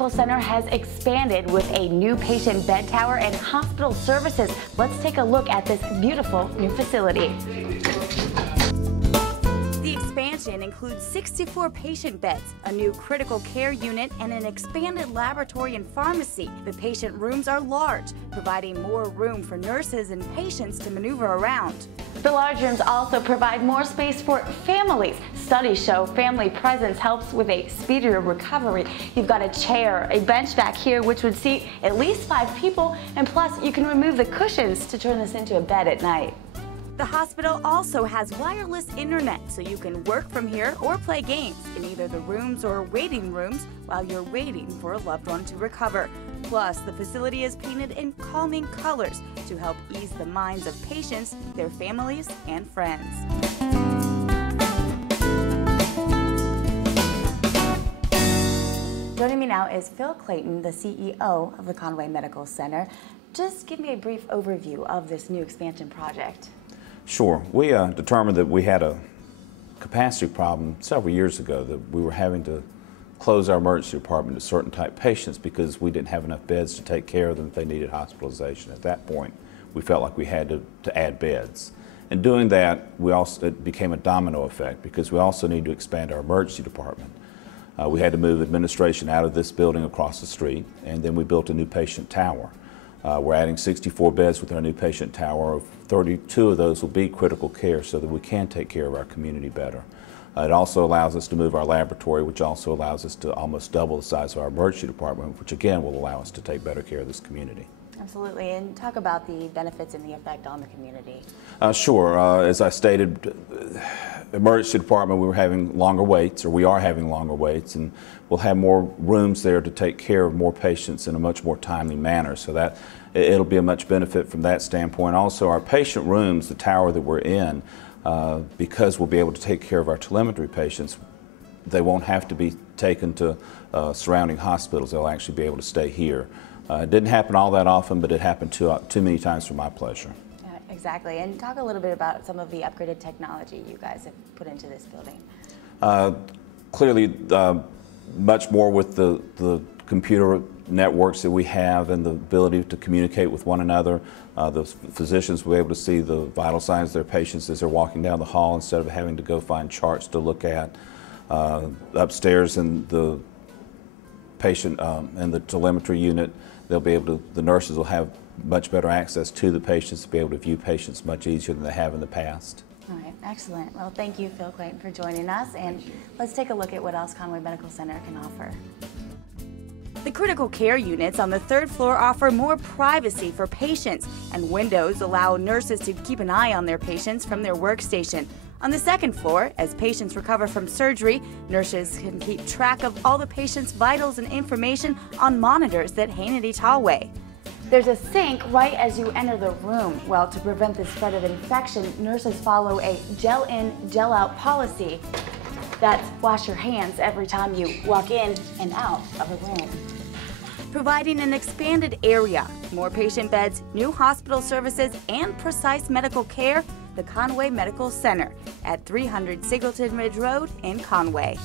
Medical Center has expanded with a new patient bed tower and hospital services. Let's take a look at this beautiful new facility. The expansion includes 64 patient beds, a new critical care unit, and an expanded laboratory and pharmacy. The patient rooms are large, providing more room for nurses and patients to maneuver around. The large rooms also provide more space for families. Studies show family presence helps with a speedier recovery. You've got a chair, a bench back here which would seat at least 5 people, and plus you can remove the cushions to turn this into a bed at night. The hospital also has wireless internet, so you can work from here or play games in either the rooms or waiting rooms while you're waiting for a loved one to recover. Plus, the facility is painted in calming colors to help ease the minds of patients, their families, and friends. Joining me now is Phil Clayton, the CEO of the Conway Medical Center. Just give me a brief overview of this new expansion project. Sure. We determined that we had a capacity problem several years ago, that we were having to close our emergency department to certain type patients because we didn't have enough beds to take care of them if they needed hospitalization. At that point, we felt like we had to add beds. And doing that, it became a domino effect because we also need to expand our emergency department. We had to move administration out of this building across the street, and then we built a new patient tower. We're adding 64 beds with our new patient tower. 32 of those will be critical care so that we can take care of our community better. It also allows us to move our laboratory, which also allows us to almost double the size of our emergency department, which again will allow us to take better care of this community. Absolutely, and talk about the benefits and the effect on the community. Sure. As I stated, emergency department, we are having longer waits, and we'll have more rooms there to take care of more patients in a much more timely manner. So that it'll be a much benefit from that standpoint. Also, our patient rooms, the tower that we're in, because we'll be able to take care of our telemetry patients, they won't have to be taken to surrounding hospitals. They'll actually be able to stay here. It didn't happen all that often, but it happened too many times for my pleasure. Exactly, and talk a little bit about some of the upgraded technology you guys have put into this building. Clearly, much more with the computer networks that we have and the ability to communicate with one another. The physicians will be able to see the vital signs of their patients as they're walking down the hall instead of having to go find charts to look at. Upstairs in the patient and the telemetry unit, the nurses will have much better access to the patients to be able to view patients much easier than they have in the past. All right, excellent. Well, thank you, Phil Clayton, for joining us, and let's take a look at what else Conway Medical Center can offer. The critical care units on the 3rd floor offer more privacy for patients, and windows allow nurses to keep an eye on their patients from their workstation. On the 2nd floor, as patients recover from surgery, nurses can keep track of all the patient's vitals and information on monitors that hang in each hallway. There's a sink right as you enter the room. Well, to prevent the spread of infection, nurses follow a gel-in, gel-out policy. That's wash your hands every time you walk in and out of a room. Providing an expanded area, more patient beds, new hospital services, and precise medical care, the Conway Medical Center at 300 Singleton Ridge Road in Conway.